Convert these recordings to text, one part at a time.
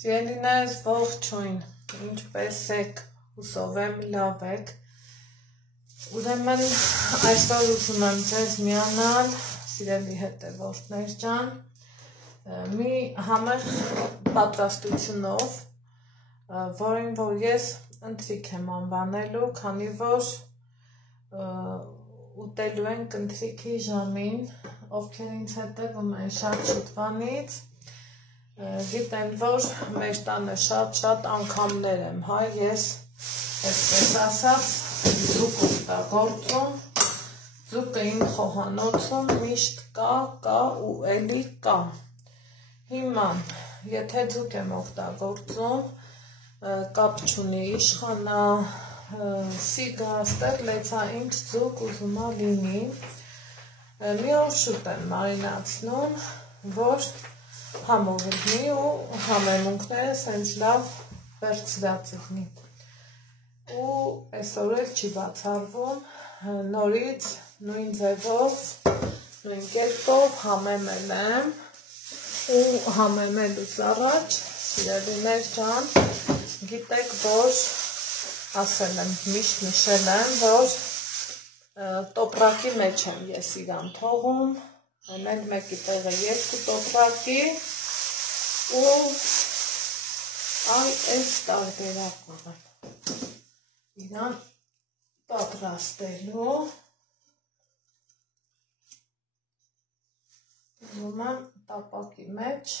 Սիրելիներս, ողջույն, ինչպես եք, հուսով եմ լավ եք։ Ուրեմն այսօր ուզում եմ ձեզ միանալ, սիրելի հետևորդներ ջան, մի համեղ պատրաստությունով, որին որ ես ընթրիք եմ անվանելու, քանի որ ուտելու ենք ընթրիքի ժամին, ովքեր ինձ հետևում են շատ շուտվանից, գիտեն, որ մեր տանը շատ անգամներ եմ, ես այսպես ասած ձուկ օգտագործում, ձուկը իմ խոհանոցում միշտ կա ու էլի կա։ Հիմա, եթե ձուկ եմ օգտագործում, կապ չունի իշխանա, սիգա, ստեղ լեցա ինչ ձուկ ուզումա լինի, մի օր շուտ եմ մարինացնում, որ համով լինի ու համեմունքները սենց լավ վերցրած լինի։ Ու այսօր էլ չի բացառվում, նորից նույն ձևով, նույն կերպով համեմել եմ ու համեմելուց առաջ, սիրելիներ ջան, գիտեք, որ ասել եմ, միշտ նշել եմ, որ տոպրակի մեջ եմ ես իրան թողում, ամեն մեկի տեղը 2 տոպրակի ու այ այս տարբերակով եմ իրան պատրաստելու, ուզում եմ տապակի մեջ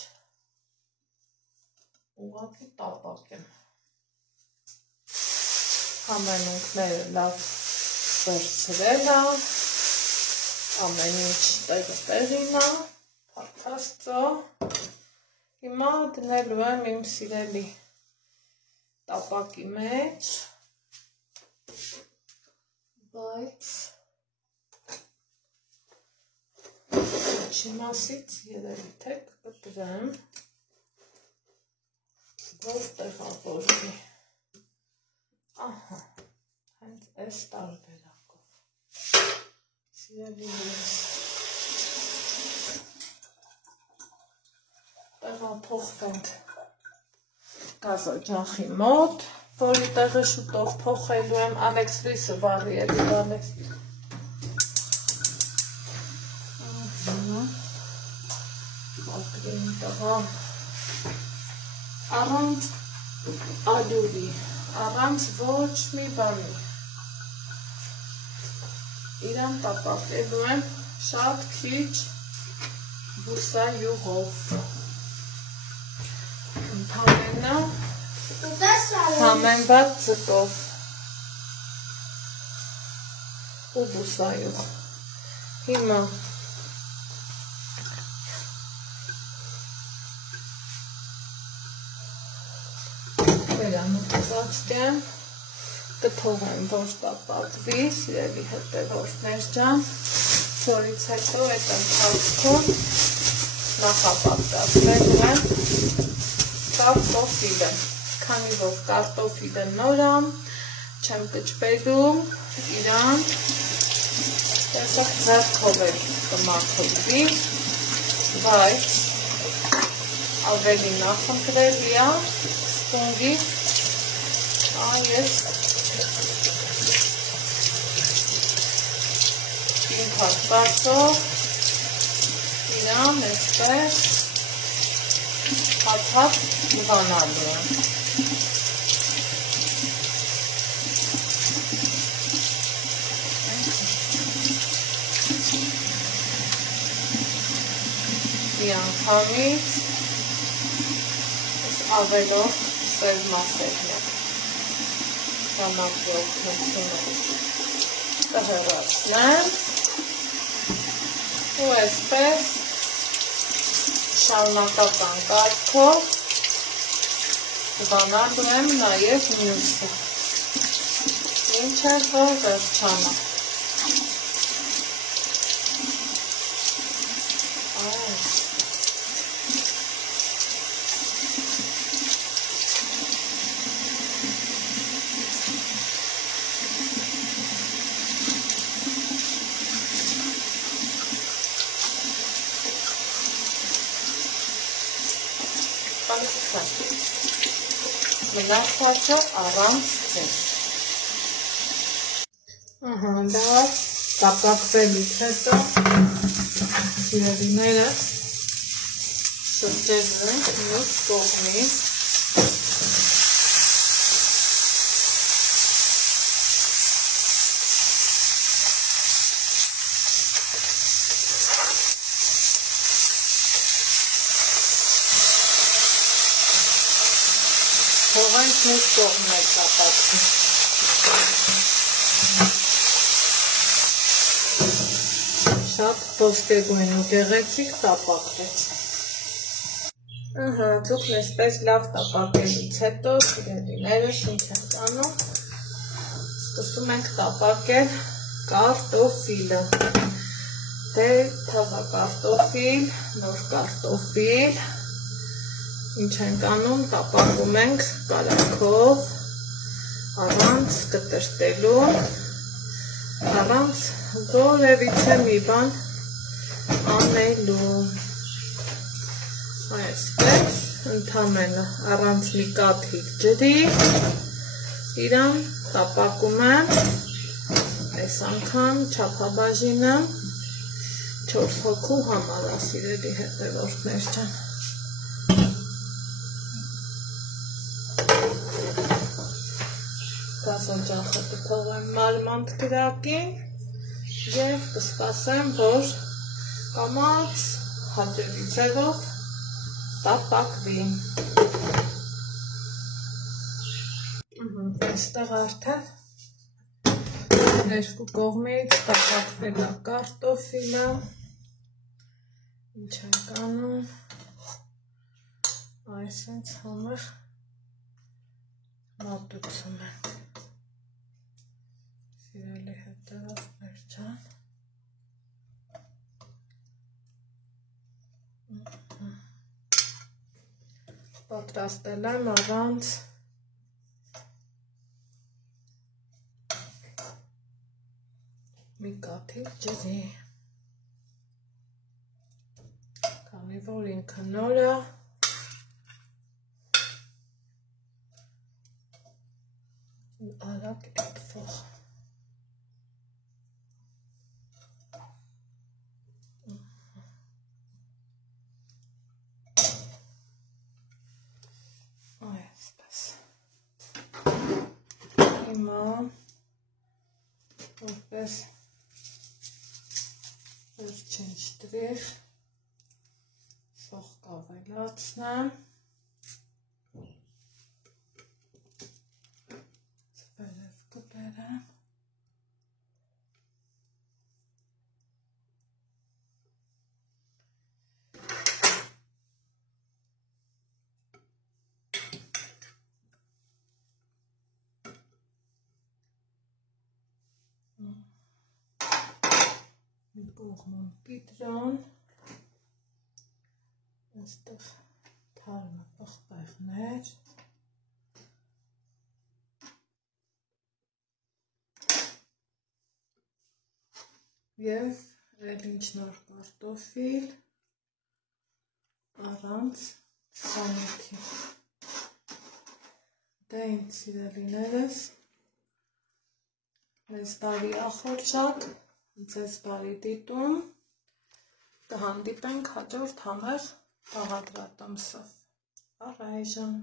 ուղղակի տապակ եմ, համենունքները լավ վերցրել է, ամեն ինչ տեղին է, փառքաստո, հիմա դնելու եմ իմ սիրելի տապակի մեջ, բայց չիմասից երևի թե կտրեմ, որ տեղավորվի, ահա, հենց այս տարբերակով, սիրելիներս, տեղափոխվենք գազօջախի մոտ, որի տեղը շուտով փոխելու եմ, Ալեքս լույսը վառի էլի Ալեքս, ակրին տղա, առանց ալյուրի, առանց ոչ մի բանի, իրան տապակելու եմ շատ քիչ բուսայուղով, ընդհանրենը համենված ձկով ու բուսայուղ, հիմա վերանուծածկեմ, կթողեմ, որ տապակվի, սիրելի հետևորդներ ջան, որից հետո այդ ընթացքում նախապատրաստվելու եմ կարտոֆիլը, քանի որ կարտոֆիլը նոր է, չեմ կճպելու իրան, տեսակ ձեռքով էլ կմաքրվի, բայց ավելի նախընտրելի է սպունգի, ես իմ հատվածով իրան այսպես հատված ուղանալու եմ։ Մի անգամից ավելով սև մասերն է, ժամանակի օգնությունից կհեռացնեմ ու այսպես շարունակական կարգով կբանալու եմ նաև մյուսը, մինչև որ վերջանա։ կալիքսը։ Մնացածը առանց ձեզ։ Դա տապակվելուց հետո սիրելիները շրջելու ենք մյուս կողմից։ Թողենք մյուս կողմն է տապակվի։ Շատ ոսկեգույն ու գեղեցիկ տապակվեց։ Ձուկն էսպես լավ տապակելուց հետո սիրելիներս ինչ ենք անում, սկսում ենք տապակել կարտոֆիլը։ Դե թազա կարտոֆիլ, նոր կարտոֆիլ, ինչ ենք անում, տապակում ենք կարագով, առանց կտրտելու, առանց որևիցե մի բան անելու։ Այսպես, ընդամենը առանց մի կաթիլ ջրի իրան տապակում եմ, այս անգամ չափաբաժինը 4 հոգու համար է, սիրելի հետևորդներ ջան։ Գազօջախը կթողեմ մանր կրակին և կսպասեմ, որ կամաց հաճելի ձևով տապակվի։ Այստեղ արդեն երկու կողմից տապակվել է կարտոֆիլը, ինչ ենք անում, այսպես համր մատուցում ենք, սիրելի հետևորդներ ջան։ Պատրաստել եմ առանց մի կաթիլ ջրի, քանի որ ինքը նոր է ու արագ էտվող։ Հիմա որպես վերջին շտրիխ սոխ կավելացնեմ, վերև կբերեմ, մի կողմում կիտրոն, այստեղ թարմը պղպեղներ, և էլ ինչ նոր կարտոֆիլ առանց սանիքի։ Դե ինձ սիրելիներս, մեզ բարի ախորժակ, ձեզ բարի դիտում, կհանդիպենք հաջորդ համեղ բաղադրատոմսով։ Առայժմ։